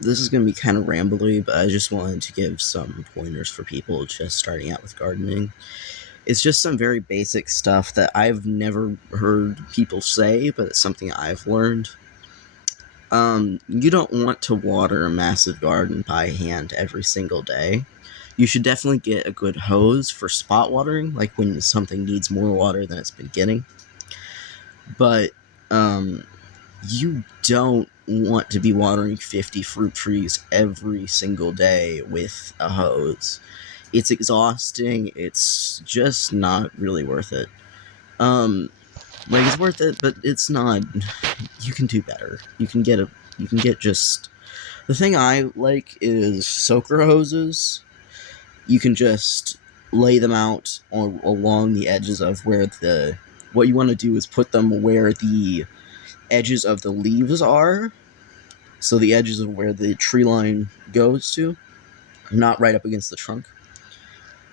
This is going to be kind of rambly, but I just wanted to give some pointers for people just starting out with gardening. It's just some very basic stuff that I've never heard people say, but it's something I've learned. You don't want to water a massive garden by hand every single day. You should definitely get a good hose for spot watering, like when something needs more water than it's been getting. But you don't want to be watering 50 fruit trees every single day with a hose. It's exhausting. It's just not really worth it. It's worth it, but it's not. You can do better. You can get just the thing I like is soaker hoses. You can just lay them out along the edges of where what you want to do is put them where the edges of the leaves are, so the edges of where the tree line goes to, not right up against the trunk,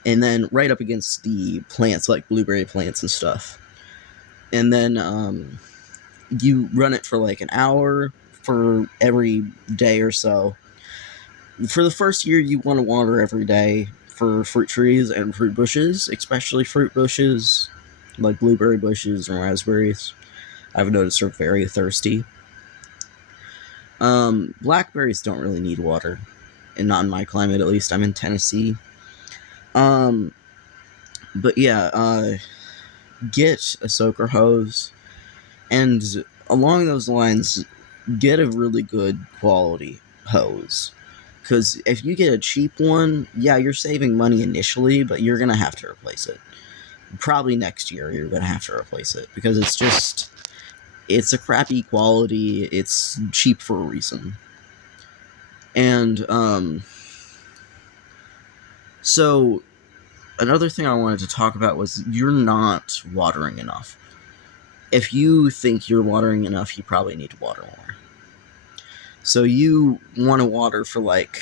and then right up against the plants like blueberry plants and stuff. And then you run it for like an hour for every day or so. For the first year, you want to water every day for fruit trees and fruit bushes, especially fruit bushes like blueberry bushes and raspberries. I've noticed are very thirsty. Blackberries don't really need water, and not in my climate at least. I'm in Tennessee. Um, but yeah, get a soaker hose, and along those lines, get a really good quality hose. Because if you get a cheap one, yeah, you're saving money initially, but you're gonna have to replace it. Probably next year, you're gonna have to replace it because it's a crappy quality. It's cheap for a reason. And so another thing I wanted to talk about was you're not watering enough. If you think you're watering enough, you probably need to water more. So you want to water for like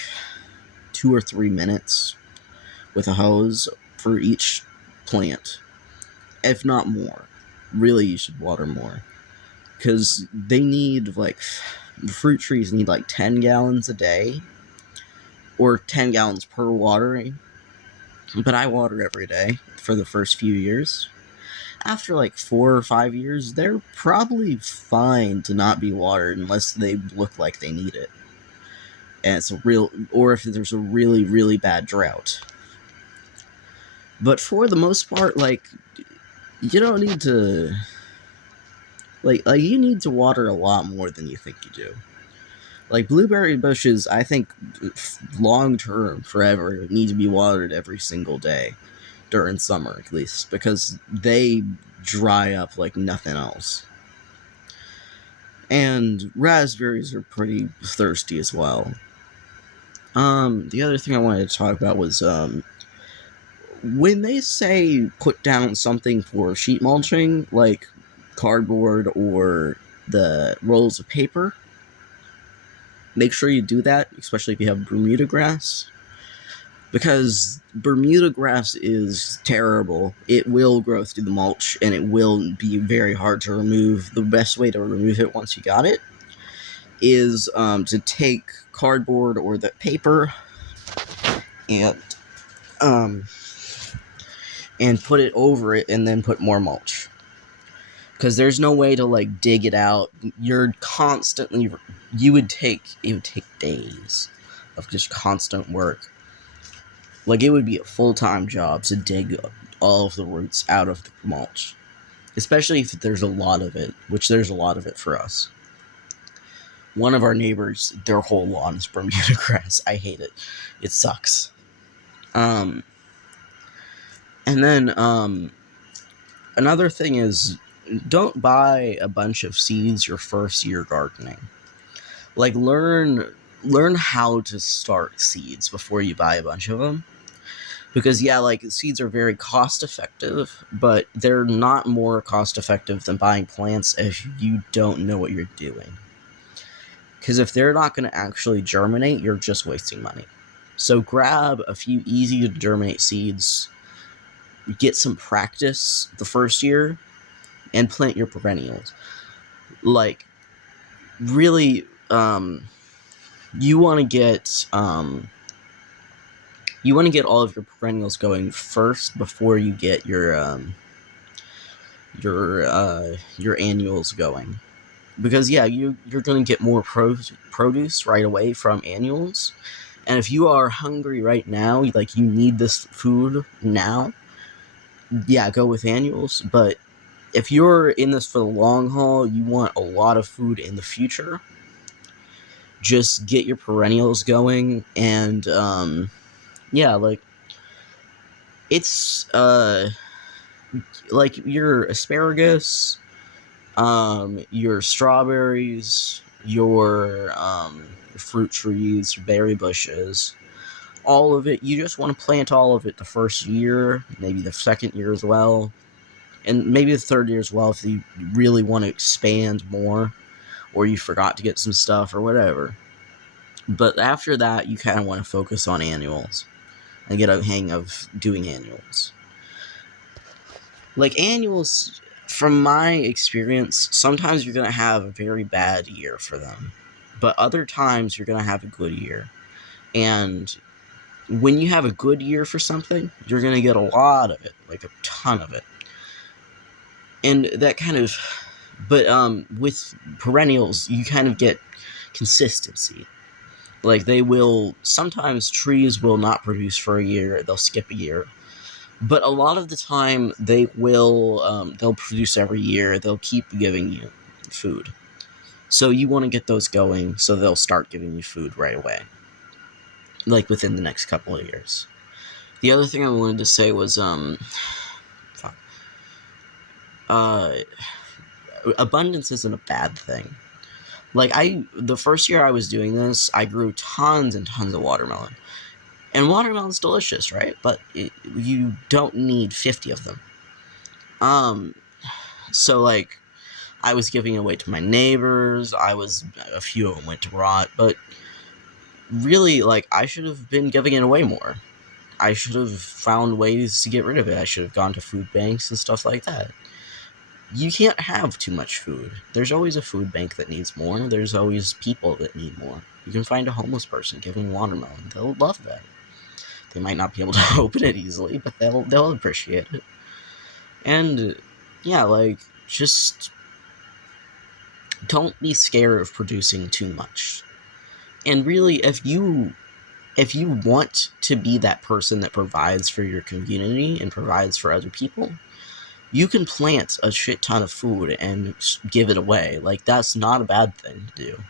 2 or 3 minutes with a hose for each plant, if not more. Really, you should water more because they need fruit trees need like 10 gallons a day or 10 gallons per watering. But I water every day for the first few years. After like 4 or 5 years, they're probably fine to not be watered unless they look like they need it. And or if there's a really, really bad drought. But for the most part, you don't need to, you need to water a lot more than you think you do. Like, blueberry bushes, I think, long term, forever, need to be watered every single day. During summer, at least, because they dry up like nothing else. And raspberries are pretty thirsty as well. The other thing I wanted to talk about was, when they say put down something for sheet mulching, like cardboard or the rolls of paper, make sure you do that, especially if you have Bermuda grass. Because Bermuda grass is terrible. It will grow through the mulch, and it will be very hard to remove. The best way to remove it once you got it is to take cardboard or the paper and put it over it, and then put more mulch. Because there's no way to dig it out. You're constantly. It would take days of just constant work. It would be a full-time job to dig all of the roots out of the mulch. Especially if there's a lot of it, which there's a lot of it for us. One of our neighbors, their whole lawn is Bermuda grass. I hate it. It sucks. And then, another thing is, don't buy a bunch of seeds your first year gardening. Learn how to start seeds before you buy a bunch of them. Because, yeah, seeds are very cost-effective, but they're not more cost-effective than buying plants if you don't know what you're doing. Because if they're not going to actually germinate, you're just wasting money. So grab a few easy-to-germinate seeds, get some practice the first year, and plant your perennials. Really, you want to get all of your perennials going first before you get your annuals going, because yeah, you're going to get more produce right away from annuals. And if you are hungry right now, like you need this food now, yeah, go with annuals. But if you're in this for the long haul, you want a lot of food in the future, just get your perennials going. And yeah, like it's like your asparagus, your strawberries, your fruit trees, your berry bushes, all of it. You just want to plant all of it the first year, maybe the second year as well, and maybe the third year as well if you really want to expand more, or you forgot to get some stuff or whatever. But after that, you kind of want to focus on annuals and get a hang of doing annuals. Like annuals, from my experience, sometimes you're going to have a very bad year for them, but other times you're going to have a good year. And when you have a good year for something, you're going to get a lot of it, like a ton of it. And that kind of, but with perennials, you kind of get consistency. Like sometimes trees will not produce for a year, they'll skip a year. But a lot of the time, they'll produce every year. They'll keep giving you food. So you want to get those going, so they'll start giving you food right away, like within the next couple of years. The other thing I wanted to say was, fuck. Abundance isn't a bad thing. Like the first year I was doing this, I grew tons and tons of watermelon. And watermelon's delicious, right? But you don't need 50 of them. So like, I was giving it away to my neighbors. A few of them went to rot, but really, like, I should have been giving it away more. I should have found ways to get rid of it. I should have gone to food banks and stuff like that. You can't have too much food. There's always a food bank that needs more. There's always people that need more. You can find a homeless person giving watermelon. They'll love that. They might not be able to open it easily, but they'll appreciate it. And yeah, like, just don't be scared of producing too much. And really, if you want to be that person that provides for your community and provides for other people, you can plant a shit ton of food and give it away. Like, that's not a bad thing to do.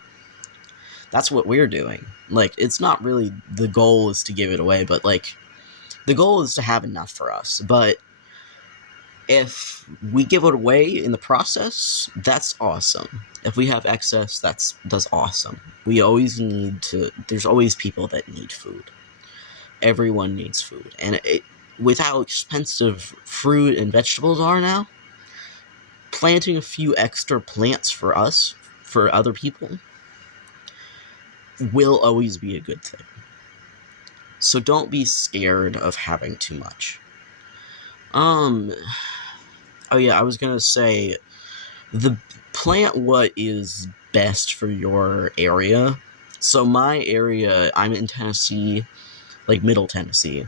That's what we're doing. Like, it's not really the goal is to give it away, but like, the goal is to have enough for us. But if we give it away in the process, that's awesome. If we have excess, that's awesome. We always there's always people that need food. Everyone needs food. And with how expensive fruit and vegetables are now, planting a few extra plants for us, for other people, will always be a good thing. So don't be scared of having too much. Oh yeah, I was gonna say, plant what is best for your area. So my area, I'm in Tennessee, like Middle Tennessee.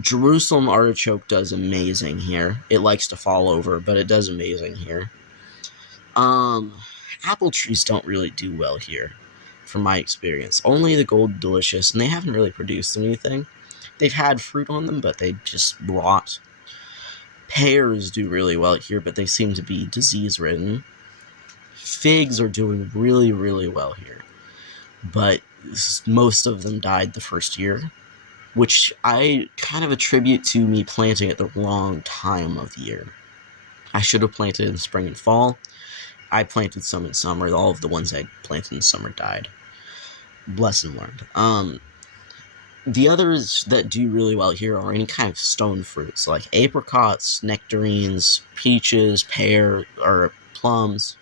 Jerusalem artichoke does amazing here. It likes to fall over, but it does amazing here. Apple trees don't really do well here, from my experience. Only the Gold Delicious, and they haven't really produced anything. They've had fruit on them, but they just rot. Pears do really well here, but they seem to be disease-ridden. Figs are doing really, really well here, but most of them died the first year, which I kind of attribute to me planting at the wrong time of the year. I should have planted in spring and fall. I planted some in summer. All of the ones I planted in summer died. Lesson learned. The others that do really well here are any kind of stone fruits, like apricots, nectarines, peaches, pear, or plums.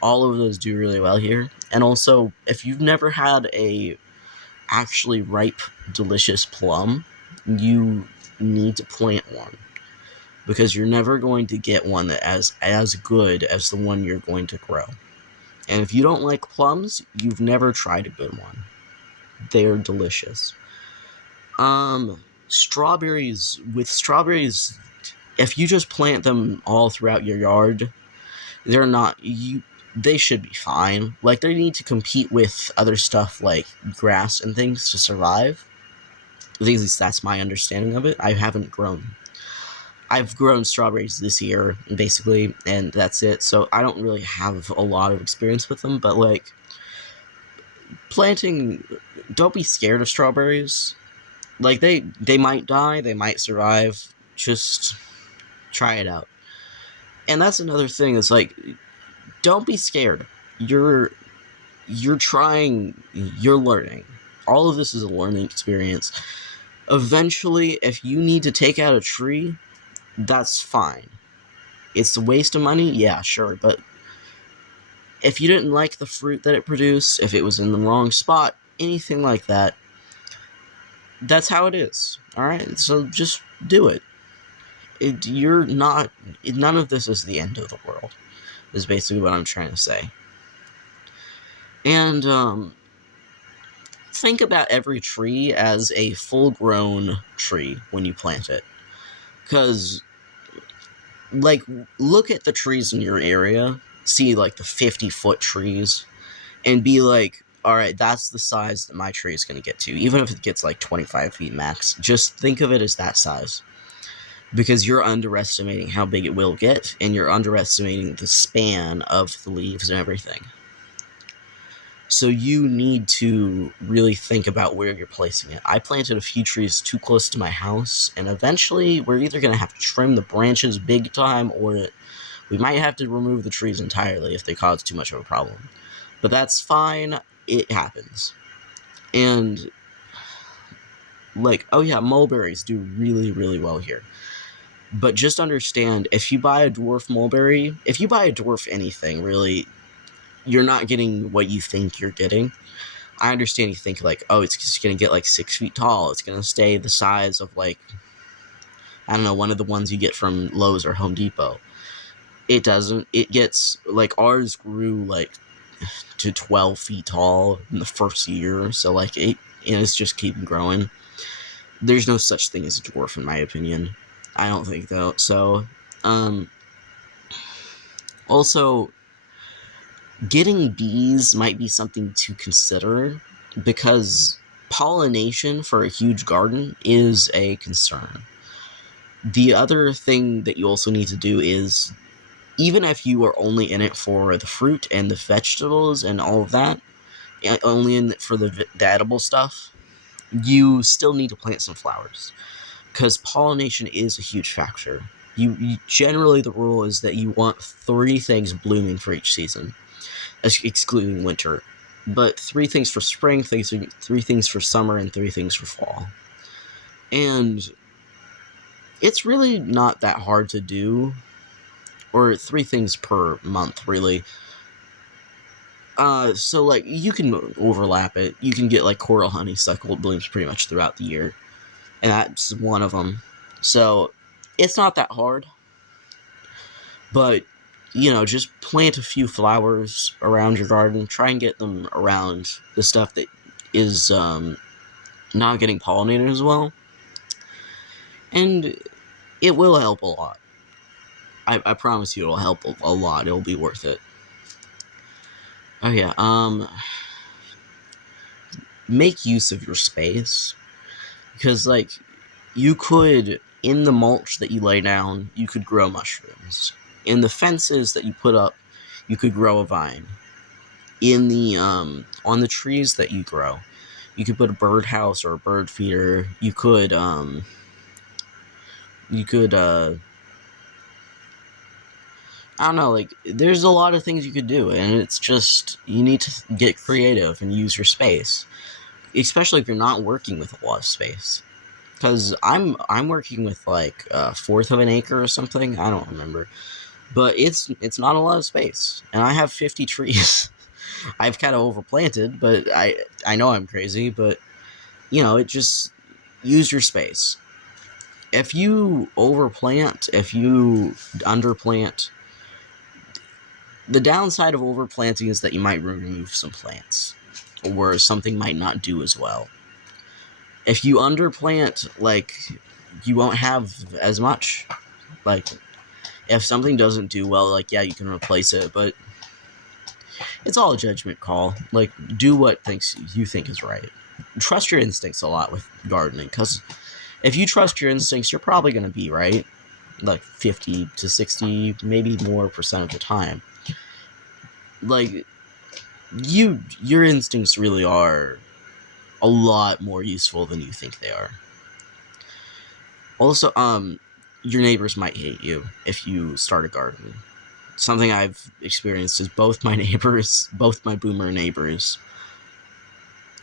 All of those do really well here. And also, if you've never had a actually ripe, delicious plum, you need to plant one, because you're never going to get one that as good as the one you're going to grow. And if you don't like plums, you've never tried a good one. They're delicious. Strawberries. With strawberries, if you just plant them all throughout your yard, they're not you. They should be fine. Like, they need to compete with other stuff like grass and things to survive. At least that's my understanding of it. I've grown strawberries this year, basically, and that's it. So I don't really have a lot of experience with them, but, like, planting, don't be scared of strawberries. Like, they might die, they might survive. Just try it out. And that's another thing, is, like, don't be scared. You're trying, you're learning. All of this is a learning experience. Eventually, if you need to take out a tree, that's fine. It's a waste of money, yeah, sure, but if you didn't like the fruit that it produced, if it was in the wrong spot, anything like that, that's how it is. Alright, so just do it. None of this is the end of the world, is basically what I'm trying to say. And, think about every tree as a full-grown tree when you plant it. Because, like, look at the trees in your area, see, like, the 50-foot trees, and be like, alright, that's the size that my tree is going to get to. Even if it gets, like, 25 feet max, just think of it as that size. Because you're underestimating how big it will get, and you're underestimating the span of the leaves and everything. So you need to really think about where you're placing it. I planted a few trees too close to my house, and eventually we're either going to have to trim the branches big time, or we might have to remove the trees entirely if they cause too much of a problem. But that's fine, it happens. And, like, oh yeah, mulberries do really, really well here. But just understand, if you buy a dwarf mulberry, if you buy a dwarf anything, really, you're not getting what you think you're getting. I understand you think, like, oh, it's just going to get, like, 6 feet tall. It's going to stay the size of, like, I don't know, one of the ones you get from Lowe's or Home Depot. It doesn't. It gets, like, ours grew, like, to 12 feet tall in the first year. So, like, it's just keeping growing. There's no such thing as a dwarf, in my opinion. I don't think, though. So, also, getting bees might be something to consider, because pollination for a huge garden is a concern. The other thing that you also need to do is, even if you are only in it for the fruit and the vegetables and all of that, only in it for the edible stuff, you still need to plant some flowers, because pollination is a huge factor. Generally, the rule is that you want 3 things blooming for each season, excluding winter. But 3 things for spring, 3 things for summer, and 3 things for fall. And it's really not that hard to do, or 3 things per month, really. So, like, you can overlap it. You can get, like, coral honeysuckle. It blooms pretty much throughout the year, and that's one of them. So, it's not that hard. But, you know, just plant a few flowers around your garden. Try and get them around the stuff that is not getting pollinated as well. And it will help a lot. I promise you it'll help a lot. It'll be worth it. Oh yeah, make use of your space. Because, like, you could, in the mulch that you lay down, you could grow mushrooms. In the fences that you put up, you could grow a vine. In the, on the trees that you grow, you could put a birdhouse or a bird feeder. You could, I don't know, like, there's a lot of things you could do, and it's just, you need to get creative and use your space. Especially if you're not working with a lot of space. Because I'm working with, like, a fourth of an acre or something, I don't remember. But it's not a lot of space, and I have 50 trees. I've kind of overplanted, but I know I'm crazy, but, you know, it just, use your space. If you overplant, if you underplant, The downside of overplanting is that you might remove some plants, or something might not do as well. If you underplant, like, you won't have as much. Like, if something doesn't do well, like, yeah, you can replace it, but it's all a judgment call. Like, do what you think is right. Trust your instincts a lot with gardening, because if you trust your instincts, you're probably going to be right, like 50 to 60, maybe more % of the time. Like, your instincts really are a lot more useful than you think they are. Also, your neighbors might hate you if you start a garden. Something I've experienced is both my boomer neighbors,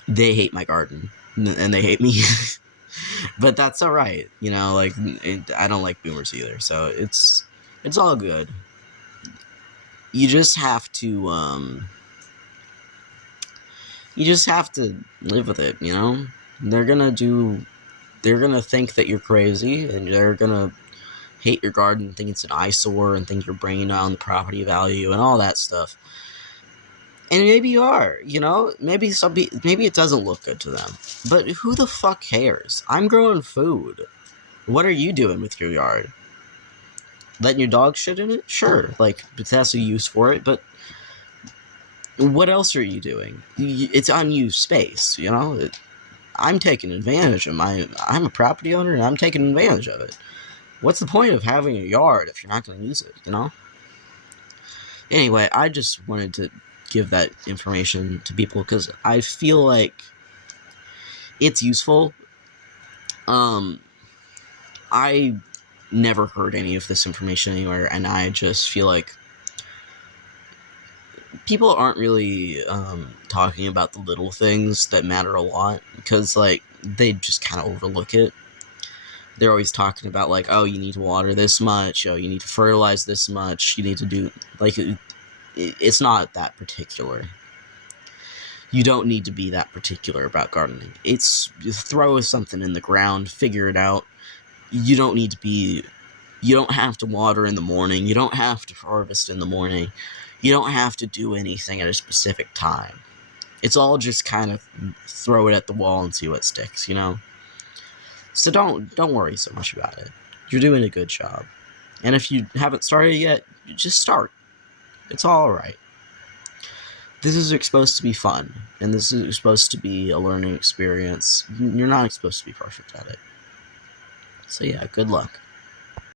they hate my garden, and they hate me. But that's all right, you know. Like, I don't like boomers either, so it's all good. You just have to live with it, you know. They're gonna think that you're crazy, and they're gonna hate your garden, think it's an eyesore, and think you're bringing down the property value and all that stuff. And maybe you are, you know. Maybe it doesn't look good to them, but who the fuck cares? I'm growing food. What are you doing with your yard? Letting your dog shit in it? Sure, like, that's a use for it, but what else are you doing? It's unused space, you know. I'm taking advantage of I'm a property owner, and I'm taking advantage of it. What's the point of having a yard if you're not going to use it, you know? Anyway, I just wanted to give that information to people because I feel like it's useful. I never heard any of this information anywhere, and I just feel like people aren't really talking about the little things that matter a lot, because, like, they just kind of overlook it. They're always talking about, like, oh, you need to water this much, oh, you need to fertilize this much, you need to do, like, it's not that particular. You don't need to be that particular about gardening. It's throw something in the ground, figure it out. You don't have to water in the morning. You don't have to harvest in the morning. You don't have to do anything at a specific time. It's all just kind of throw it at the wall and see what sticks, you know? So don't worry so much about it. You're doing a good job. And if you haven't started yet, just start. It's all right. This is supposed to be fun, and this is supposed to be a learning experience. You're not supposed to be perfect at it. So yeah, good luck.